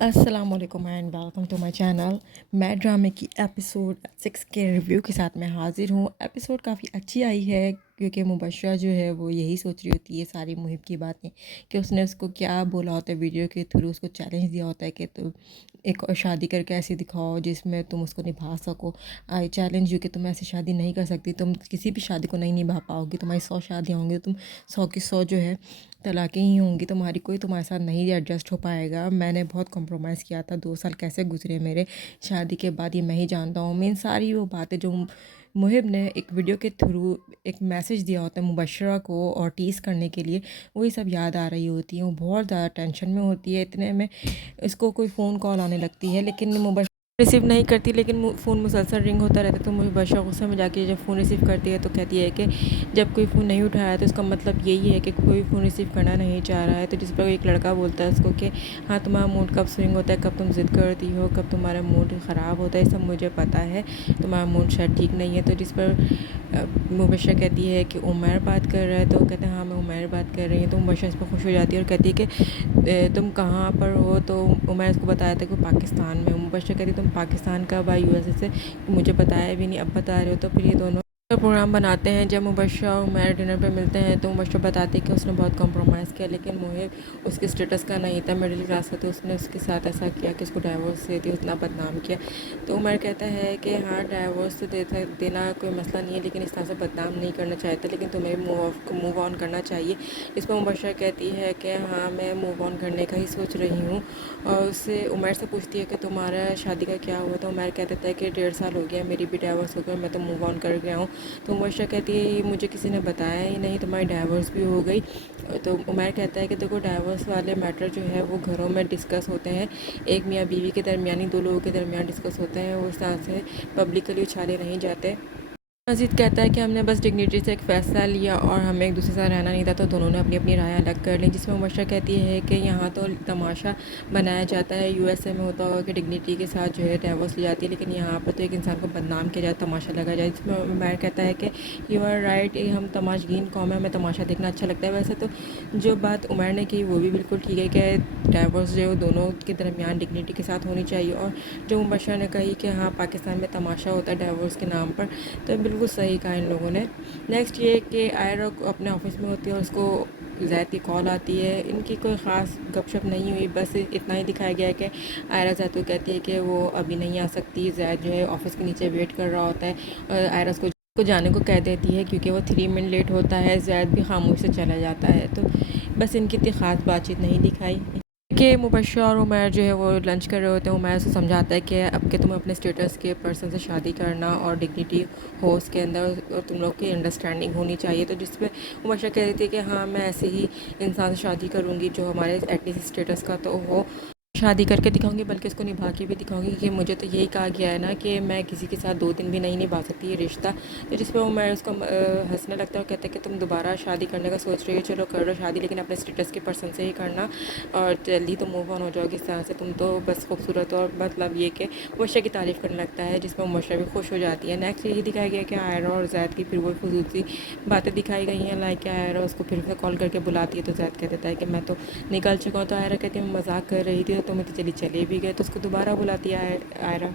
السلام علیکم and welcome to my channel. میں ڈرامے کی ایپیسوڈ 6 کے ریویو کے ساتھ میں حاضر ہوں۔ ایپیسوڈ کافی اچھی آئی ہے کیونکہ مبشرہ جو ہے وہ یہی سوچ رہی ہوتی ہے ساری محب کی باتیں کہ اس نے اس کو کیا بولا ہوتا ہے، ویڈیو کے تھرو اس کو چیلنج دیا ہوتا ہے کہ تم ایک اور شادی کر کے ایسے دکھاؤ جس میں تم اس کو نبھا سکو۔ آئی چیلنج یو کہ تم ایسی شادی نہیں کر سکتی، تم کسی بھی شادی کو نہیں نبھا پاؤ گی، تمہاری 100 شادیاں ہوں گی، تم 100 کی 100 جو ہے طلاقیں ہی ہوں گی، کوئی تمہارے ساتھ نہیں ایڈجسٹ ہو پائے گا۔ میں نے بہت کمپرومائز کیا تھا، 2 سال کیسے گزرے میرے شادی کے بعد یہ میں ہی جانتا ہوں۔ مین ساری وہ باتیں جو محب نے ایک ویڈیو کے تھرو ایک میسیج دیا ہوتا ہے مبشرہ کو اور ٹیز کرنے کے لیے، وہی سب یاد آ رہی ہوتی ہیں۔ وہ بہت زیادہ ٹینشن میں ہوتی ہے، اتنے میں اس کو کوئی فون کال آنے لگتی ہے لیکن مبشرہ ریسیو نہیں کرتی، لیکن فون مسلسل رنگ ہوتا رہتا ہے تو مبشرہ غصے میں جا کے جب فون ریسیو کرتی ہے تو کہتی ہے کہ جب کوئی فون نہیں اٹھا رہا ہے تو اس کا مطلب یہی ہے کہ کوئی فون ریسیو کرنا نہیں چاہ رہا ہے۔ تو جس پر ایک لڑکا بولتا ہے اس کو کہ ہاں تمہارا موڈ کب سوئنگ ہوتا ہے، کب تم ضد کرتی ہو، کب تمہارا موڈ خراب ہوتا ہے، یہ سب مجھے پتہ ہے، تمہارا موڈ شاید ٹھیک نہیں ہے۔ تو جس پر مبشرہ کہتی ہے کہ عمیر بات کر رہا ہے، تو کہتے ہیں ہاں میں عمیر بات کر رہی ہوں۔ تو مبشرہ اس پر خوش ہو جاتی ہے اور کہتی ہے کہ تم کہاں پر ہو؟ تو عمیر اس کو بتایا تھا کہ پاکستان میں ہوں۔ مبشرہ کہتی تم پاکستان کب آئی USA سے؟ مجھے بتایا بھی نہیں، اب بتا رہے ہو۔ تو پھر یہ دونوں پروگرام بناتے ہیں۔ جب مبشرہ اور عمیر ڈنر پہ ملتے ہیں تو مبشرہ بتاتی ہے کہ اس نے بہت کمپرومائز کیا لیکن محب اس کے اسٹیٹس کا نہیں تھا، مڈل کلاس کا، تو اس نے اس کے ساتھ ایسا کیا کہ اس کو ڈائیورس دے دی، اتنا بدنام کیا۔ تو عمیر کہتا ہے کہ ہاں ڈائیورس تو دینا کوئی مسئلہ نہیں ہے لیکن اس طرح سے بدنام نہیں کرنا چاہتا، لیکن تمہیں موو آن کرنا چاہیے۔ اس پر مبشرہ کہتی ہے کہ ہاں میں موو آن کرنے کا ہی سوچ رہی ہوں، اور اس سے عمیر سے پوچھتی ہے کہ تمہارا شادی کا کیا ہوا؟ تو عمیر کہتا ہے کہ 1.5 سال ہو گیا، میری بھی ڈائیورس ہو گیا، میں تو موو آن کر گیا ہوں۔ تو مبشرہ کہتی ہے یہ مجھے کسی نے بتایا ہی نہیں، تمہاری ڈائیورس بھی ہو گئی۔ تو عمیر کہتا ہے کہ دیکھو ڈائیورس والے میٹر جو ہے وہ گھروں میں ڈسکس ہوتے ہیں، ایک میاں بیوی کے درمیان ہی، 2 لوگوں کے درمیان ڈسکس ہوتے ہیں، وہ اس طرح سے پبلکلی اچھالے نہیں جاتے۔ مزید کہتا ہے کہ ہم نے بس ڈگنیٹی سے ایک فیصلہ لیا اور ہمیں ایک دوسرے سے رہنا نہیں تھا، تو دونوں نے اپنی اپنی رائے الگ کر لیں۔ جس میں مبشرہ کہتی ہے کہ یہاں تو تماشا بنایا جاتا ہے، USA میں ہوتا ہوگا کہ ڈگنیٹی کے ساتھ جو ہے ڈائیورس لی جاتی ہے، لیکن یہاں پر تو ایک انسان کو بدنام کیا جائے، تماشا لگا جائے۔ جس میں عمیر کہتا ہے کہ یو آر رائٹ، ہم تماشگین قوم ہے، ہمیں تماشا دیکھنا اچھا لگتا ہے۔ ویسے تو جو بات عمیر نے کی وہ بھی بالکل ٹھیک ہے کہ ڈائیورس جو ہے دونوں کے درمیان ڈگنیٹی کے ساتھ ہونی چاہیے، اور جو مبشرہ نے کہی کہ ہاں پاکستان میں تماشا ہوتا ہے ڈائیورس کے نام پر، تو بالکل صحیح کہا ان لوگوں نے۔ نیکسٹ یہ کہ آئرہ اپنے آفس میں ہوتی ہے اور اس کو زید کی کال آتی ہے۔ ان کی کوئی خاص گپ شپ نہیں ہوئی، بس اتنا ہی دکھایا گیا ہے کہ آئرہ زید کو کہتی ہے کہ وہ ابھی نہیں آ سکتی، زید جو ہے آفس کے نیچے ویٹ کر رہا ہوتا ہے، اور آئرہ اس کو جانے کو کہہ دیتی ہے کیونکہ وہ 3 منٹ لیٹ ہوتا ہے۔ زید بھی خاموش سے چلا جاتا ہے۔ تو بس ان کی اتنی خاص بات چیت نہیں دکھائی کہ مبشرہ اور عمیر جو ہے وہ لنچ کر رہے ہوتے ہیں۔ عمیر سے سمجھاتا ہے کہ اب کہ تم اپنے اسٹیٹس کے پرسن سے شادی کرنا اور ڈگنیٹی ہو اس کے اندر، اور تم لوگ کی انڈرسٹینڈنگ ہونی چاہیے۔ تو جس پہ مبشرہ کہہ رہی تھی کہ ہاں میں ایسے ہی انسان سے شادی کروں گی جو ہمارے ایٹ لیسٹ اسٹیٹس کا تو ہو، شادی کر کے دکھاؤں گی بلکہ اس کو نبھا کے بھی دکھاؤں گی، کیونکہ مجھے تو یہی کہا گیا ہے نا کہ میں کسی کے ساتھ 2 دن بھی نہیں نبھا سکتی یہ رشتہ۔ تو جس پہ عمیر اس کو ہنسنے لگتا ہے اور کہتا ہے کہ تم دوبارہ شادی کرنے کا سوچ رہی ہو، چلو کر لو شادی لیکن اپنے اسٹیٹس کے پرسن سے ہی کرنا، اور جلدی تو موو آن ہو جاؤ گی، اس طرح سے تم تو بس خوبصورت ہو۔ اور مطلب یہ کہ مبشرہ کی تعریف کرنے لگتا ہے، جس میں مبشرہ بھی خوش ہو جاتی ہے۔ نیکسٹ یہی دکھایا گیا کہ آئرہ اور زید کی پھر وہ خصوصی باتیں دکھائی گئی ہیں، لائک کہ آئرہ اس کو پھر سے کال کر کے بلاتی ہے تو زید کہہ دیتا ہے کہ میں تو نکل چکا ہوں۔ تو آئرہ کہتی ہے میں مذاق کر رہی تھی، تو تمہیں تو چلے بھی گئے، تو اس کو دوبارہ بلاتی ہے آئرہ۔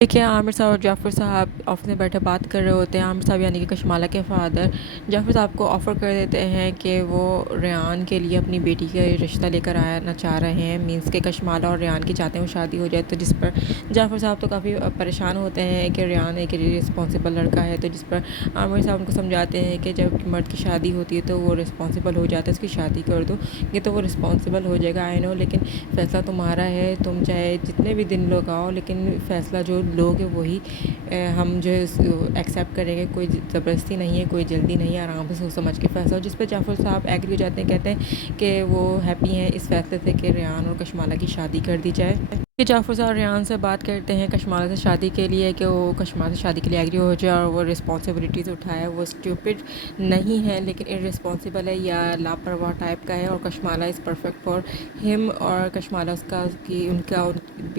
دیکھیے عامر صاحب اور جعفر صاحب آفس میں بیٹھے بات کر رہے ہوتے ہیں۔ عامر صاحب یعنی کہ کشمالہ کے فادر جعفر صاحب کو آفر کر دیتے ہیں کہ وہ ریان کے لیے اپنی بیٹی کا رشتہ لے کر آنا چاہ رہے ہیں، مینس کہ کشمالہ اور ریان کی چاہتے ہیں وہ شادی ہو جائے۔ تو جس پر جعفر صاحب تو کافی پریشان ہوتے ہیں کہ ریان ایک رسپانسیبل لڑکا ہے، تو جس پر عامر صاحب ان کو سمجھاتے ہیں کہ جب مرد کی شادی ہوتی ہے تو وہ رسپانسیبل ہو جاتا ہے، اس کی شادی کر دو، یہ تو وہ رسپانسیبل ہو جائے گا، آئی نو، لیکن فیصلہ تمہارا ہے، تم چاہے جتنے بھی دن لوگ آؤ، لیکن فیصلہ جو لوگ ہیں وہی ہم جو ہے ایکسیپٹ کریں گے، کوئی زبردستی نہیں ہے، کوئی جلدی نہیں ہے، آرام سے سوچ سمجھ کے فیصلہ۔ جس پہ جعفر صاحب ایگری ہو جاتے ہیں، کہتے ہیں کہ وہ ہیپی ہیں اس فیصلے سے کہ ریان اور کشمالہ کی شادی کر دی جائے۔ کہ جعفر صاحب ریان سے بات کرتے ہیں کشمالہ سے شادی کے لیے کہ وہ کشمالہ سے شادی کے لیے ایگری ہو جائے اور وہ رسپانسبلٹیز اٹھائے. وہ اسٹیوپڈ نہیں ہے لیکن ارسپانسبل ہے یا لاپرواہ ٹائپ کا ہے, اور کشمالہ از پرفیکٹ فار ہم, اور کشمالہ ان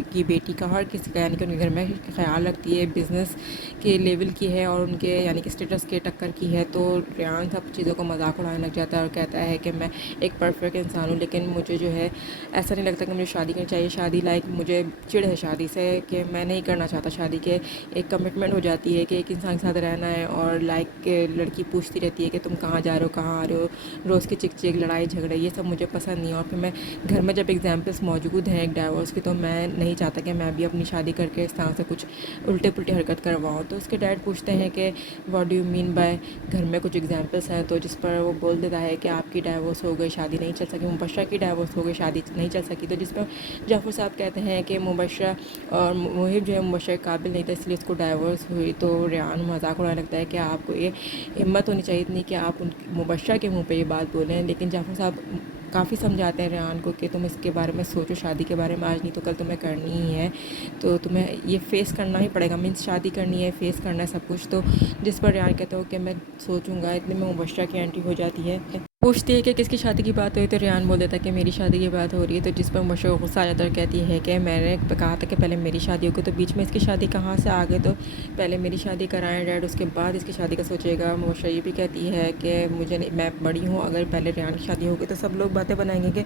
کی بیٹی کا ہر کسی کا یعنی کہ ان کے گھر میں خیال رکھتی ہے, بزنس کے لیول کی ہے اور ان کے یعنی کہ اسٹیٹس کے ٹکر کی ہے. تو ریان سب چیزوں کو مذاق اڑانے لگ جاتا ہے اور کہتا ہے کہ میں ایک پرفیکٹ انسان ہوں, لیکن مجھے جو ہے ایسا نہیں لگتا کہ مجھے شادی کرنی چاہیے. شادی لائک مجھے چڑ ہے شادی سے کہ میں نہیں کرنا چاہتا شادی کے. ایک کمٹمنٹ ہو جاتی ہے کہ ایک انسان کے ساتھ رہنا ہے, اور لائک لڑکی پوچھتی رہتی ہے کہ تم کہاں جا رہے ہو, کہاں آ رہے ہو, روز کی چک چک لڑائی جھگڑے, یہ سب مجھے پسند نہیں. اور پھر میں گھر میں جب ایگزامپلس موجود ہیں ایک ڈائیورس کی, تو میں نہیں چاہتا کہ میں بھی اپنی شادی کر کے اس طرح سے کچھ الٹے پلٹے حرکت کرواؤں. تو اس کے ڈیڈ پوچھتے ہیں کہ what do you mean by گھر میں کچھ ایگزامپلس ہیں, تو جس پر وہ بول دیتا ہے کہ آپ کی ڈائیورس ہو گئی, شادی نہیں چل سکی. مبشرہ کی ڈائیورس ہو گئی, شادی نہیں چل سکی. تو جس پر جعفر صاحب کہتے ہیں کہ مبشرہ اور محب جو ہے مبشرہ کے قابل نہیں تھا, اس لیے اس کو ڈائیورس ہوئی. تو ریان مذاق اڑانے لگتا ہے کہ آپ کو یہ ہمت ہونی چاہیے اتنی کہ آپ مبشرہ کے منہ پہ یہ بات بولیں. لیکن جعفر صاحب کافی سمجھاتے ہیں ریان کو کہ تم اس کے بارے میں سوچو, شادی کے بارے میں آج نہیں تو کل تمہیں کرنی ہی ہے, تو تمہیں یہ فیس کرنا ہی پڑے گا. مینس شادی کرنی ہے, فیس کرنا ہے سب کچھ. تو جس پر ریان کہتا ہو کہ میں سوچوں گا. اتنے میں مبشرہ کی انٹری ہو جاتی ہے, پوچھتی ہے کہ کس کی شادی کی بات ہوئی, تو ریان بول دیتا ہے کہ میری شادی کی بات ہو رہی ہے. تو جس پر مبشرہ کو غصہ آ جاتا ہے اور کہتی ہے کہ میں نے کہا تھا کہ پہلے میری شادی ہوگی, تو بیچ میں اس کی شادی کہاں سے آ گئی, تو پہلے میری شادی کرائیں ڈیڈ, اس کے بعد اس کی شادی کا سوچے گا. مبشرہ یہ بھی کہتی ہے کہ میں بڑی ہوں, اگر پہلے ریان کی شادی ہوگی تو سب لوگ باتیں بنائیں گے کہ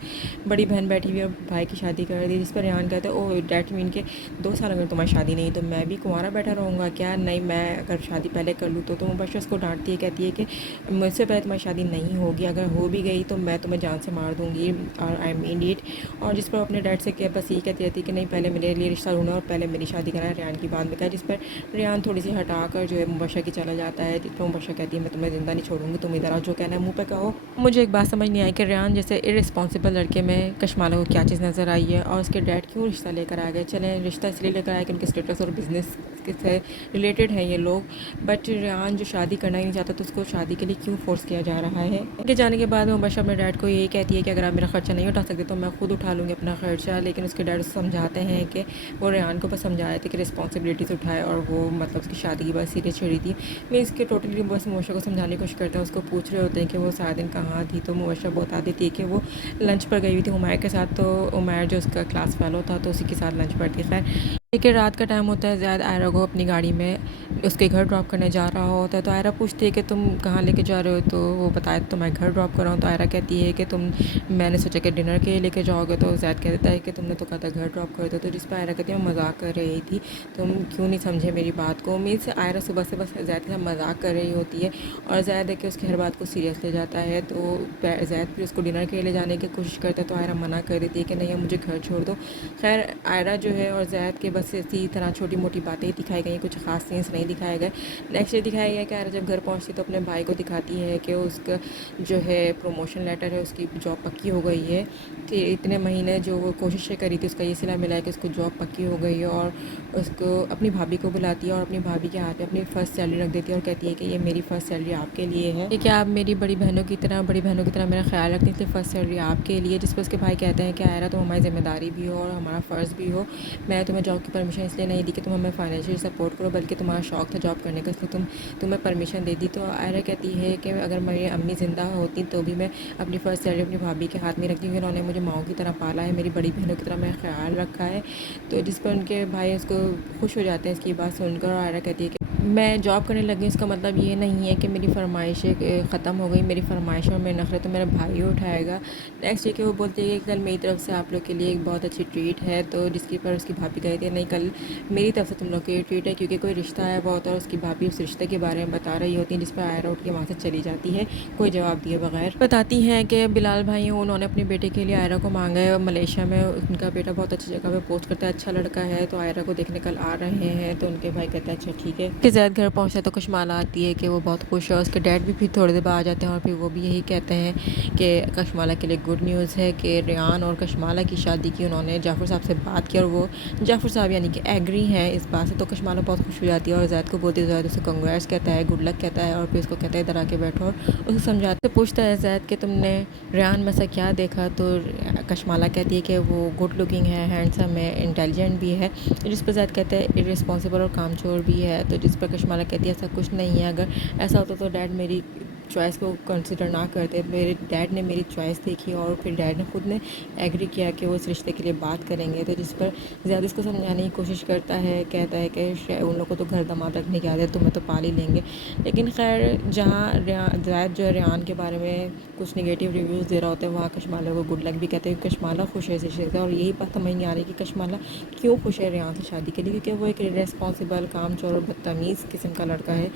بڑی بہن بیٹھی ہوئی ہے بھائی کی شادی کر دی. جس پر ریان کہتا ہے او ڈیٹ مین کہ 2 سال اگر تمہاری شادی نہیں تو میں بھی کنوارا بیٹھا رہوں گا کیا, نہیں میں اگر شادی پہلے کر لوں. تو مبشرہ اس کو ڈانٹتی ہے, کہتی ہے کہ مجھ سے پہلے تمہاری شادی نہیں ہوگی, اگر ہو بھی گئی تو میں تمہیں جان سے مار دوں گی, اور آئی مین اٹ. اور جس پر اپنے ڈیڈ سے کہ بس یہ کہتی رہتی ہے کہ نہیں پہلے میرے لیے رشتہ ڈھونڈا اور پہلے میری شادی کرائے, ریان کی بات میں کہا. جس پر ریان تھوڑی سی ہٹا کر جو ہے مبشرہ کی چلا جاتا ہے. جس پر مبشرہ کہتی ہے میں تمہیں زندہ نہیں چھوڑوں گی, تم ادھر آؤ, جو کہنا ہے منہ پہ کہو. مجھے ایک بات سمجھ نہیں آئی کہ ریان جیسے ارسپانسبل لڑکے میں کشمالہ کو کیا چیز نظر آئی ہے, اور اس کے ڈیڈ کیوں رشتہ لے کر آ گئے. چلیں رشتہ اس لیے لے کر آئے کہ ان کے اسٹیٹس اور بزنس سے ریلیٹڈ ہیں یہ لوگ, بٹ ریان جو شادی کرنا ہی نہیں چاہتا تو اس کو شادی کے لیے کیوں فورس کیا جا رہا ہے. ان کے جانے کے بعد مبشرہ اپنے ڈیڈ کو یہی کہتی ہے کہ اگر آپ میرا خرچہ نہیں اٹھا سکتے تو میں خود اٹھا لوں گی اپنا خرچہ. لیکن اس کے ڈیڈ سمجھاتے ہیں کہ وہ ریان کو بس سمجھا رہے تھے کہ رسپانسبلٹیز اٹھائے, اور وہ مطلب اس کی شادی کی بات سیریس چھڑی تھی. میں اس کے ٹوٹلی بس مبشرہ کو سمجھانے کی کوشش کرتے ہیں, اس کو پوچھ رہے ہوتے ہیں کہ وہ سارا دن کہاں تھی. تو مبشرہ بتا دیتی ہے کہ وہ لنچ پر گئی ہوئی تھی عمیر کے ساتھ, تو عمیر جو اس کا کلاس فیلو تھا تو اسی کے ساتھ لنچ پر تھی. خیر لیکن رات کا ٹائم ہوتا ہے, زیاد عائرہ کو اپنی گاڑی میں اس کے گھر ڈراپ کرنے جا رہا ہوتا ہے. تو عائرہ پوچھتی ہے کہ تم کہاں لے کے جا رہے ہو, تو وہ بتایا تو میں گھر ڈراپ کر رہا ہوں. تو عائرہ کہتی ہے کہ میں نے سوچا کہ ڈنر کے لے کے جاؤ گے, تو زید کہہ دیتا ہے کہ تم نے تو کہا تھا گھر ڈراپ کر دو. تو جس پہ عائرہ کہتی ہے میں مذاق کر رہی تھی, تم کیوں نہیں سمجھے میری بات کو. امید سے عائرہ صبح سے بس زید کے ساتھ مذاق کر رہی ہوتی ہے, اور زید ہے کہ اس کی ہر بات کو سیریس لے جاتا ہے. تو زید پھر اس کو ڈنر کے لے جانے کی کوشش کرتا ہے, تو عائرہ منع کر دیتی ہے کہ نہیں اب مجھے گھر چھوڑ دو. خیر عائرہ جو ہے اور زید کے بس اسی طرح چھوٹی موٹی باتیں دکھائی گئی, کچھ خاص سینس نہیں دکھائے گئے. نیکسٹ ڈے دکھایا گیا کہ عائرہ جب گھر پہنچتی تو اپنے بھائی کو دکھاتی ہے کہ اس کا جو ہے پروموشن لیٹر ہے, اس کی جاب پکی ہو گئی ہے. کہ اتنے مہینے جو وہ کوششیں کری تھی اس کا یہ صلہ ملا ہے کہ اس کو جاب پکی ہو گئی ہے. اور اس کو اپنی بھابھی کو بلاتی ہے اور اپنی بھابھی کے ہاتھ میں اپنی فرسٹ سیلری رکھ دیتی ہے, اور کہتی ہے کہ یہ میری فرسٹ سیلری آپ کے لیے ہے, کہ آپ میری بڑی بہنوں کی طرح میرا خیال رکھتے ہیں, فرسٹ سیلری آپ کے لیے. جس پر اس کے بھائی کہتے ہیں کہ عائرہ تم ہماری ذمہ داری بھی ہو اور ہمارا فرض بھی ہو, میں تمہیں جاب کی پرمیشن اس لیے نہیں دی کہ تم ہمیں فائنینشیل سپورٹ کرو, بلکہ تمہارا شوق تھا جاب کرنے کا, اس لیے تمہیں پرمیشن دے دی. تو عائرہ کہتی ہے کہ اگر میری امی زندہ ہوتی تو بھی میں اپنی فرسٹ سیلری اپنی بھابھی کے ہاتھ میں رکھتی ہوں, انہوں نے مجھے ماؤں کی طرح پالا ہے, میری بڑی بہنوں کی طرح میرا خیال رکھا ہے. تو جس پر ان کے بھائی اس کو خوش ہو جاتے ہیں اس کی بات سن کر, اور عائرہ کہتی ہے کہ میں جاب کرنے لگی, اس کا مطلب یہ نہیں ہے کہ میری فرمائشیں ختم ہو گئی, میری فرمائشیں اور میرے نخرے تو میرا بھائی اٹھائے گا. نیکسٹ ڈے کہ وہ بولتی ہے کہ کل میری طرف سے آپ لوگ کے لیے ایک بہت اچھی ٹریٹ ہے, تو جس کی پر اس کی بھابھی کہتی ہے نہیں کل میری طرف سے تم لوگ کی ٹریٹ ہے کیونکہ کوئی رشتہ ہے بہت, اور اس کی بھابھی اس رشتے کے بارے میں بتا رہی ہوتی ہیں. جس پر عائرہ اٹھ کے وہاں سے چلی جاتی ہے کوئی جواب دیے بغیر. بتاتی ہیں کہ بلال بھائی انہوں نے اپنے بیٹے کے لیے عائرہ کو مانگا ہے, ملیشیا میں ان کا بیٹا بہت اچھی جگہ پہ پوسٹ کرتا ہے, اچھا لڑکا ہے, تو عائرہ کو دیکھنے کل آ رہے ہیں. تو ان کے بھائی کہتا ہے اچھا ٹھیک ہے, کہ زید گھر پہنچتا ہے تو کشمالہ آتی ہے کہ وہ بہت خوش ہے. اس کے ڈیڈ بھی پھر تھوڑی دیر بعد آ جاتے ہیں اور پھر وہ بھی یہی کہتے ہیں کہ کشمالہ کے لیے گڈ نیوز ہے کہ ریان اور کشمالہ کی شادی کی انہوں نے جعفر صاحب سے بات کی اور وہ جعفر صاحب یعنی کہ ایگری ہیں اس بات سے. تو کشمالہ بہت خوش ہو جاتی ہے اور زید کو بولتی ہے. زید اسے کنگریٹس کہتا ہے, گڈ لک کہتا ہے اور پھر اس کو کہتا ہے ادھر آ کے بیٹھو اور اسے سمجھاتے پوچھتا ہے زید کہ تم نے ریان میں سے کیا دیکھا. تو کشمالہ کہتی ہے کہ وہ گڈ لکنگ ہے, ہینڈسم ہے, انٹیلیجنٹ بھی ہے. جس پر زید کہتے ہیں ارسپانسبل اور کام چور بھی ہے. تو جس پر کشمالہ کہتی ہے ایسا کچھ نہیں ہے, اگر ایسا ہوتا تو ڈیڈ میری چوائس کو کنسیڈر نہ کرتے. میرے ڈیڈ نے میری چوائس دیکھی اور پھر ڈیڈ نے خود نے ایگری کیا کہ وہ اس رشتے کے لیے بات کریں گے. تو جس پر زیادہ اس کو سمجھانے کی کوشش کرتا ہے, کہتا ہے کہ ان لوگوں کو تو گھر داماد رکھنے کی عادت, تمہیں تو پال ہی لیں گے. لیکن خیر جہاں زید جو ہے ریان کے بارے میں کچھ نگیٹیو ریویوز دے رہا ہوتا ہے وہاں کشمالہ کو گڈ لک بھی کہتے ہیں. کشمالہ خوش ہے اس رشتے سے اور یہی بات سمجھ نہیں آ رہی کہ کشمالہ کیوں خوش ہے ریان سے شادی کے لیے, کیونکہ وہ ایک ریسپانسبل, کام چور اور بدتمیز قسم کا لڑکا ہے.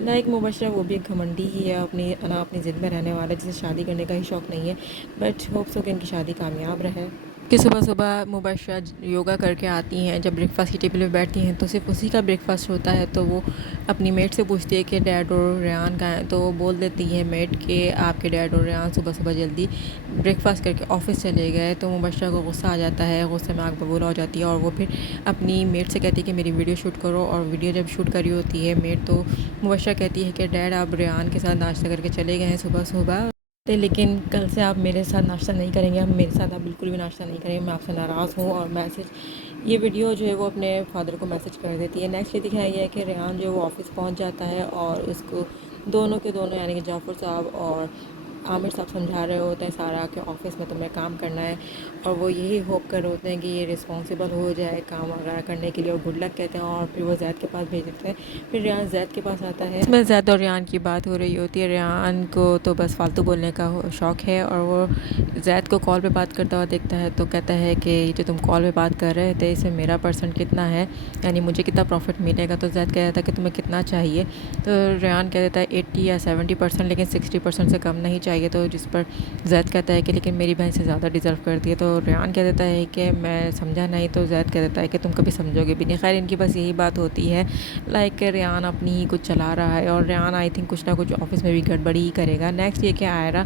لائک مبشرہ وہ بھی ایک گھمنڈی ہی ہے, اپنی ضد میں رہنے والا جسے شادی کرنے کا ہی شوق نہیں ہے. بٹ ہوپ سو کہ ان کی شادی کامیاب رہے. کہ صبح صبح مبشرہ یوگا کر کے آتی ہیں, جب بریک فاسٹ کی ٹیبل پہ بیٹھتی ہیں تو صرف اسی کا بریک فاسٹ ہوتا ہے. تو وہ اپنی میٹ سے پوچھتی ہے کہ ڈیڈ اور ریان کہاں ہیں. تو وہ بول دیتی ہے میٹ کہ آپ کے ڈیڈ اور ریان صبح صبح جلدی بریک فاسٹ کر کے آفس چلے گئے. تو مبشرہ کو غصہ آ جاتا ہے, غصے میں آگ ببولا ہو جاتی ہے اور وہ پھر اپنی میٹ سے کہتی ہے کہ میری ویڈیو شوٹ کرو. اور ویڈیو جب شوٹ کری ہوتی ہے میٹ, تو مبشرہ کہتی ہے کہ ڈیڈ آپ ریان کے ساتھ ناشتہ کر کے چلے گئے ہیں صبح صبح, لیکن کل سے آپ میرے ساتھ ناشتہ نہیں کریں گے, میرے ساتھ آپ بالکل بھی ناشتہ نہیں کریں گے, میں آپ سے ناراض ہوں. اور یہ ویڈیو جو ہے وہ اپنے فادر کو میسج کر دیتی ہے. نیکسٹ یہ دکھایا گیا ہے کہ ریان جو ہے وہ آفس پہنچ جاتا ہے اور اس کو دونوں کے دونوں یعنی کہ جعفر صاحب اور عامر صاحب سمجھا رہے ہوتے ہیں سارا کہ آفس میں تمہیں کام کرنا ہے, اور وہ یہی ہوپ کر رہے ہوتے ہیں کہ یہ رسپانسبل ہو جائے کام وغیرہ کرنے کے لیے, اور گڈ لک کہتے ہیں. اور پھر وہ زید کے پاس بھیج دیتے ہیں. پھر ریان زید کے پاس آتا ہے, اس میں زید اور ریان کی بات ہو رہی ہوتی ہے. ریان کو تو بس فالتو بولنے کا شوق ہے اور وہ زید کو کال پہ بات کرتا ہوا دیکھتا ہے تو کہتا ہے کہ جو تم کال پہ بات کر رہے تھے اس میں میرا پرسنٹ کتنا ہے, یعنی مجھے کتنا پروفٹ ملے گا. تو زید کہہ دیتا ہے کہ تمہیں کتنا چاہیے. تو ریان کہہ دیتا ہے 80 یا 70%, لیکن 60% سے کم نہیں چاہیے. تو جس پر زید کہتا ہے کہ لیکن میری بہن سے زیادہ ڈیزرو کرتی ہے. تو ریان کہہ دیتا ہے کہ میں سمجھا نہیں. تو زید کہہ دیتا ہے کہ تم کبھی سمجھو گے بھی نہیں. خیر ان کی بس یہی بات ہوتی ہے, لائک ریان اپنی ہی کچھ چلا رہا ہے اور ریان آئی تھنک کچھ نہ کچھ آفس میں بھی گڑبڑی ہی کرے گا. نیکسٹ یہ کہ عائرہ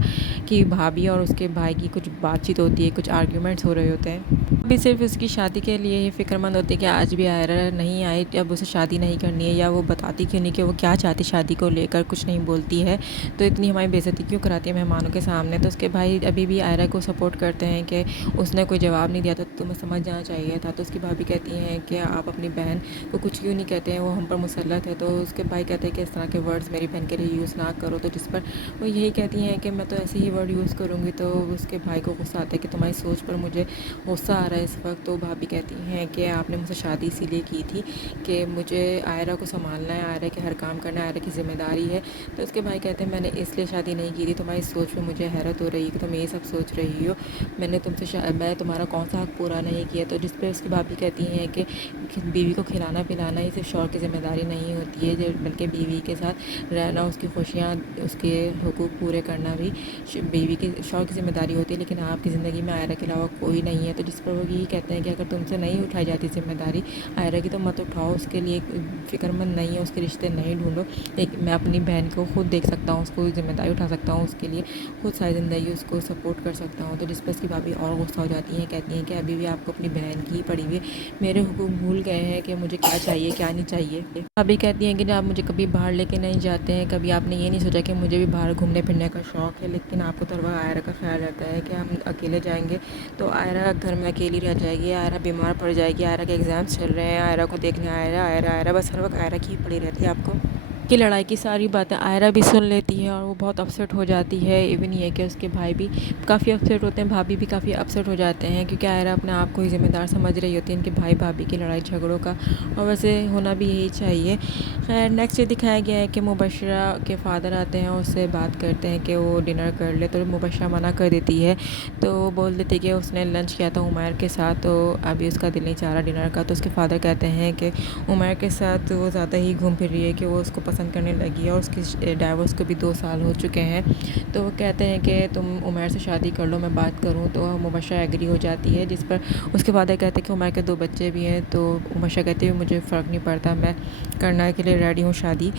کی بھابھی اور اس کے بھائی کی کچھ بات چیت ہوتی ہے, کچھ آرگیومنٹس ہو رہے ہوتے ہیں. ابھی صرف اس کی شادی کے لیے ہی فکر مند ہوتی ہے کہ آج بھی عائرہ نہیں آئی, اب اسے شادی نہیں کرنی ہے, یا وہ بتاتی کیوں نہیں کہ وہ کیا چاہتی شادی کو لے کر, کچھ نہیں بولتی ہے تو اتنی ہماری بے عزتی کیوں کراتی ہے مہمانوں کے سامنے. تو اس کے بھائی ابھی بھی عائرہ کو سپورٹ کرتے ہیں کہ اس نے کوئی جواب نہیں دیا تو تمہیں سمجھ جانا چاہیے تھا. تو اس کی بھابھی کہتی ہیں کہ آپ اپنی بہن کو کچھ کیوں نہیں کہتے ہیں, وہ ہم پر مسلط ہے. تو اس کے بھائی کہتے ہیں کہ اس طرح کے ورڈز میری بہن کے لیے یوز نہ کرو. تو جس پر وہ یہی کہتی ہیں کہ میں تو ایسے ہی ورڈ یوز کروں گی. تو اس کے بھائی کو غصہ آتا ہے کہ تمہاری سوچ پر مجھے غصہ آ رہا ہے اس وقت. تو بھابھی کہتی ہیں کہ آپ نے مجھ سے شادی اسی لیے کی تھی کہ مجھے عائرہ کو سنبھالنا ہے, عائرہ کے ہر کام کرنا ہے, عائرہ کی ذمہ داری ہے. تو اس کے بھائی کہتے ہیں میں نے اس لیے شادی نہیں کی تھی, تمہاری سوچ پہ مجھے حیرت ہو رہی ہے کہ تم یہ سب سوچ رہی ہو, میں نے تم سے میں تمہارا کون سا حق پورا نہیں کیا. تو جس پہ اس کی بھابھی کہتی ہیں کہ بیوی کو کھلانا پلانا یہ صرف شوہر کی ذمہ داری نہیں ہوتی ہے, بلکہ بیوی کے ساتھ رہنا, اس کی خوشیاں, اس کے حقوق پورے کرنا بھی بیوی کی شوہر کی ذمہ داری ہوتی ہے. لیکن آپ کی زندگی میں عائرہ کے علاوہ کوئی نہیں ہے. تو جس پر وہ یہی کہتے ہیں کہ اگر تم سے نہیں اٹھائی جاتی ذمہ داری عائرہ کی تو مت اٹھاؤ, اس کے لیے فکر مند نہیں ہے, اس کے رشتے نہیں ڈھونڈو. لیکن میں اپنی بہن کو خود دیکھ سکتا ہوں, اس کو ذمہ داری اٹھا سکتا ہوں, اس کے لیے خود ساری زندگی اس کو سپورٹ کر سکتا ہوں. تو جس پر اس کی بھابھی اور غصہ ہو جاتی ہیں, کہتی ہیں کہ ابھی بھی آپ کو اپنی بہن کی پڑی ہوئی میرے حقوق بھول گئے ہیں کہ مجھے کیا چاہیے کیا نہیں چاہیے. بھابھی کہتی ہیں کہ آپ مجھے کبھی باہر لے کے نہیں جاتے ہیں, کبھی آپ نے یہ نہیں سوچا کہ مجھے بھی باہر گھومنے پھرنے کا شوق ہے, لیکن آپ کو تو عائرہ کا خیال رہتا ہے کہ ہم اکیلے جائیں گے تو عائرہ گھر میں اکیلی رہ جائے گی, عائرہ بیمار پڑ جائے گی, عائرہ کے ایگزامس چل رہے ہیں, عائرہ کو دیکھنے عائرہ بس ہر وقت عائرہ کی پڑی رہتی ہے. آپ کو کی لڑائی کی ساری باتیں عائرہ بھی سن لیتی ہے اور وہ بہت اپسیٹ ہو جاتی ہے. ایون یہ کہ اس کے بھائی بھی کافی اپسیٹ ہوتے ہیں, بھابھی بھی کافی اپسیٹ ہو جاتے ہیں کیونکہ عائرہ اپنے آپ کو ہی ذمہ دار سمجھ رہی ہوتی ہے ان کے بھائی بھابھی کی لڑائی جھگڑوں کا, اور ویسے ہونا بھی یہی چاہیے. خیر نیکسٹ یہ دکھایا گیا ہے کہ مبشرہ کے فادر آتے ہیں اور اس سے بات کرتے ہیں کہ وہ ڈنر کر لے. تو مبشرہ منع کر دیتی ہے, تو وہ بول دیتی ہے کہ اس نے لنچ کیا تھا عمیر کے ساتھ تو ابھی اس کا دل نہیں چاہ رہا ڈنر کا. تو اس کے فادر کہتے ہیں کہ عمیر کے ساتھ وہ زیادہ ہی گھوم پھر رہی ہے کہ وہ اس کو پسند کرنے لگی ہے اور اس کی ڈائیورس کو بھی 2 سال ہو چکے ہیں۔ تو وہ کہتے ہیں کہ تم عمیر سے شادی کر لو، میں بات کروں، تو مبشرہ ایگری ہو جاتی ہے، جس پر اس کے فادر کہتے ہیں کہ عمیر کے 2 بچے بھی ہیں، تو مبشرہ کہتی ہے مجھے فرق نہیں پڑتا، میں کرنے کے لیے ریڈی ہوں شادی،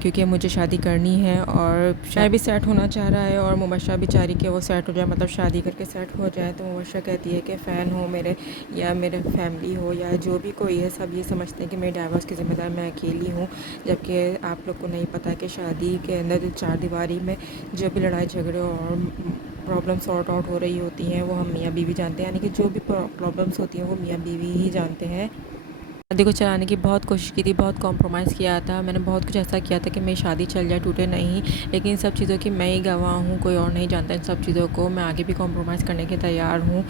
کیونکہ مجھے شادی کرنی ہے اور شاید بھی سیٹ ہونا چاہ رہا ہے، اور مبشرہ بھی چاہ رہی کہ وہ سیٹ ہو جائے، مطلب شادی کر کے سیٹ ہو جائے۔ تو مبشرہ کہتی ہے کہ فین ہو میرے یا میرے فیملی ہو یا جو بھی کوئی ہے، سب یہ سمجھتے ہیں کہ میری ڈائیورس کی ذمہ دار میں اکیلی ہوں، جبکہ آپ لوگ کو نہیں پتہ کہ شادی کے اندر 4 دیواری میں جو بھی لڑائی جھگڑے اور پرابلم سارٹ آؤٹ ہو رہی ہوتی ہیں وہ ہم میاں بیوی جانتے ہیں، یعنی کہ جو بھی پرابلمس ہوتی ہیں وہ میاں بیوی ہی جانتے ہیں۔ شادی کو چلانے کی بہت کوشش کی تھی، بہت کمپرومائز کیا تھا، میں نے بہت کچھ ایسا کیا تھا کہ میری شادی چل جائے، ٹوٹے نہیں، لیکن ان سب چیزوں کی میں ہی گواہ ہوں، کوئی اور نہیں جانتا ان سب چیزوں کو، میں آگے بھی کمپرومائز کرنے کے تیار ہوں۔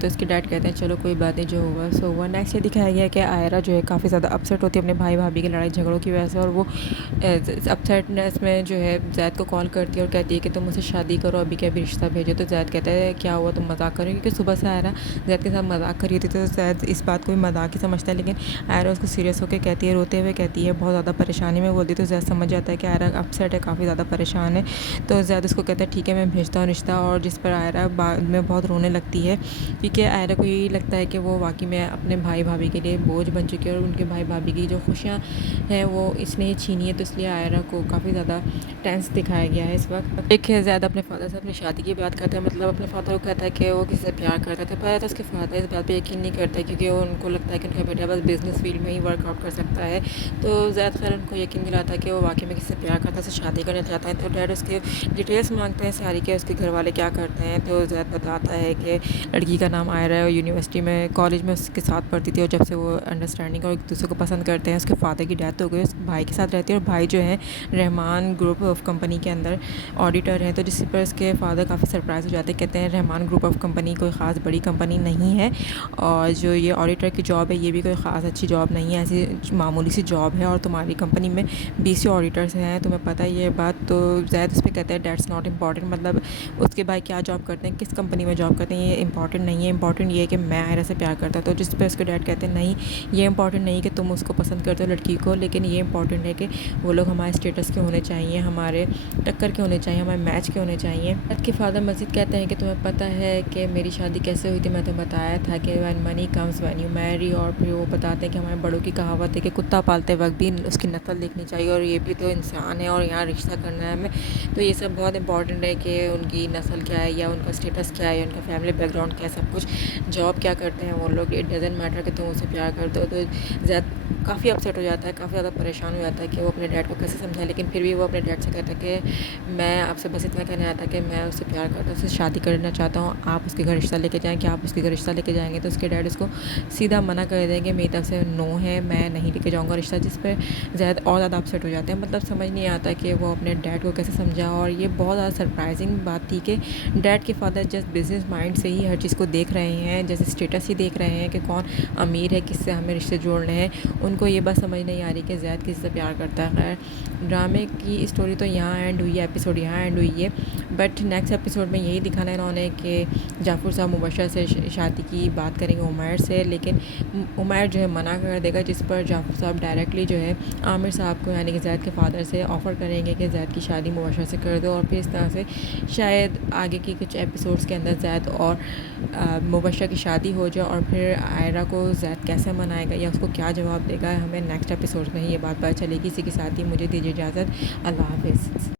تو اس کے ڈیڈ کہتے ہیں چلو کوئی بات نہیں، جو ہوا سو ہوا۔ نیکسٹ یہ دکھایا گیا کہ آئرہ جو ہے کافی زیادہ اپسیٹ ہوتی ہے اپنے بھائی بھابھی کی لڑائی جھگڑوں کی وجہ سے، اور وہ اپسیٹنیس میں جو ہے زید کو کال کرتی ہے اور کہتی ہے کہ تم مجھ سے شادی کرو، ابھی کیا بھی رشتہ بھیجو۔ تو زید کہتا ہے کیا ہوا، تم مذاق کرو، کیونکہ صبح سے آئرہ زید کے ساتھ مذاق کر رہی تھی، تو زید اس بات کو بھی مذاق ہی سمجھتا ہے، لیکن آئرہ اس کو سیریس ہو کے کہتی ہے، روتے ہوئے کہتی ہے، بہت زیادہ پریشانی میں بولتی ہے، تو زید سمجھ جاتا ہے کہ آئرہ اپسیٹ ہے، کافی زیادہ پریشان ہے، تو زید اس کو کہتا ہے ٹھیک ہے میں بھیجتا ہوں رشتہ، اور جس پر آئرہ بعد میں بہت رونے لگتی ہے، کیونکہ آئرہ کو یہی لگتا ہے کہ وہ واقعی میں اپنے بھائی بھابھی کے لیے بوجھ بن چکی ہے، اور ان کے بھائی بھابھی کی جو خوشیاں ہیں وہ اس نے ہی چھینی ہے، تو اس لیے آئرہ کو کافی زیادہ ٹینس دکھایا گیا ہے اس وقت۔ ایک ہے زید اپنے فادر سے اپنی شادی کی بات کرتا ہے، مطلب اپنے فادر کو کہتا ہے کہ وہ کسی سے پیار کرتا تھا، پہلے تو اس کے فادر اس بات پہ یقین نہیں کرتے، کیونکہ ان کو لگتا ہے کہ ان کا بیٹا بس بزنس فیلڈ میں ہی ورک آؤٹ کر سکتا ہے، تو زید خیر ان کو یقین دلاتا ہے کہ وہ واقعی میں کسی سے پیار کرتا ہے، اس سے شادی کرنا چاہتا ہے، تو ڈیڈ اس کے ڈیٹیلس مانگتے ہیں ساری کہ اس کے گھر والے کیا کرتے ہیں، تو زید بتاتا ہے کہ لڑکی کا نام آئرہ ہے، اور یونیورسٹی میں کالج میں اس کے ساتھ پڑھتی تھی، اور جب سے وہ انڈرسٹینڈنگ اور ایک دوسرے کو پسند کرتے ہیں، اس کے فادر کی ڈیتھ ہو گئی، اس بھائی کے ساتھ رہتی ہے، اور بھائی جو ہے رحمان گروپ آف کمپنی کے اندر آڈیٹر ہیں، تو جس پر اس کے فادر کافی سرپرائز ہو جاتے ہیں، کہتے ہیں رحمان گروپ آف کمپنی کوئی خاص بڑی کمپنی نہیں ہے، اور جو یہ آڈیٹر کی جاب ہے یہ بھی کوئی خاص اچھی جاب نہیں ہے، ایسی معمولی سی جاب ہے، اور تمہاری کمپنی میں 20 آڈیٹرس ہیں، تمہیں پتہ ہے یہ بات۔ تو زید اس پہ کہتے ہیں دیٹس ناٹ امپورٹنٹ، مطلب اس کے بھائی کیا جاب کرتے ہیں، کس کمپنی میں جاب کرتے ہیں، یہ امپورٹنٹ نہیں ہے، امپورٹنٹ یہ ہے کہ میں آئرہ سے پیار کرتا ہوں، تو جس پہ اس کے ڈیڈ کہتے ہیں نہیں یہ امپورٹنٹ نہیں کہ تم اس کو پسند کرتے ہو لڑکی کو، لیکن یہ امپورٹنٹ ہے کہ وہ لوگ ہمارے اسٹیٹس کے ہونے چاہیے، ہمارے ٹکر کے ہونے چاہیے، ہمارے میچ کے ہونے چاہیے۔ زید کے فادر مزید کہتے ہیں کہ تمہیں پتہ ہے کہ میری شادی کیسے ہوئی تھی، میں تمہیں بتایا تھا کہ when money comes when you میری، اور پھر وہ بتاتے ہیں کہ ہمارے بڑوں کی کہاوت ہے کہ کتا پالتے وقت بھی اس کی نسل دیکھنی چاہیے، اور یہ بھی تو انسان ہے اور یہاں رشتہ کرنا ہے ہمیں، تو یہ سب بہت امپورٹنٹ ہے کہ ان کی نسل کیا ہے یا ان کا اسٹیٹس کیا ہے یا ان کا فیملی بیک گراؤنڈ کیا ہے، سب کچھ جاب کیا کرتے ہیں وہ لوگ، اٹ ڈزنٹ میٹر کہ تم اسے پیار کرتے ہو۔ تو زید کافی اپسیٹ ہو جاتا ہے، کافی زیادہ پریشان ہو جاتا ہے کہ وہ اپنے ڈیڈ کو کیسے سمجھائے، لیکن پھر بھی وہ اپنے ڈیڈ سے کہتا ہے کہ میں آپ سے بس اتنا کہنے آتا کہ میں اس سے پیار کرتا ہوں، اس سے شادی کرنا چاہتا ہوں، آپ اس کے گھر رشتہ لے کے جائیں، کہ آپ اس کے گھر رشتہ لے کے جائیں گے، تو اس کے ڈیڈ اس کو سیدھا منع کر دیں گے، میری طرف سے نو ہے، میں نہیں لے کے جاؤں گا رشتہ، جس پہ زید اور زیادہ اپسیٹ ہو جاتے ہیں، مطلب سمجھ نہیں آتا کہ وہ اپنے ڈیڈ کو کیسے سمجھا، اور یہ بہت زیادہ سرپرائزنگ بات تھی کہ ڈیڈ کے فادر جسٹ بزنس مائنڈ سے ہی ہر چیز کو دیکھ رہے ہیں، جیسے اسٹیٹس ہی دیکھ رہے ہیں کہ کون امیر ہے، کس سے ہمیں رشتے جوڑنے ہیں، ان کو یہ بات سمجھ نہیں آ رہی کہ زید کس سے پیار کرتا ہے۔ خیر ڈرامے کی اسٹوری تو یہاں اینڈ ہوئی ہے، ایپیسوڈ یہاں اینڈ ہوئی ہے، بٹ نیکسٹ ایپیسوڈ میں یہی دکھانا ہے انہوں نے کہ جعفر صاحب مبشرہ سے شادی کی بات کریں گے عمیر سے، لیکن عمیر جو ہے منع کر دے گا، جس پر جعفر صاحب ڈائریکٹلی جو ہے عامر صاحب کو یعنی کہ زید کے فادر سے آفر کریں گے کہ زید کی شادی مبشرہ سے کر دو، اور پھر اس طرح سے شاید آگے کی کچھ ایپیسوڈس کے اندر زید اور مبشرہ کی شادی ہو جائے، اور پھر آئرہ کو زید کیسے منائے گا یا اس کو کیا جواب دے گا، ہمیں نیکسٹ ایپیسوڈ میں ہی یہ بات پتہ چلے گی۔ اسی کے ساتھ ہی مجھے دیجیے اجازت، اللہ حافظ۔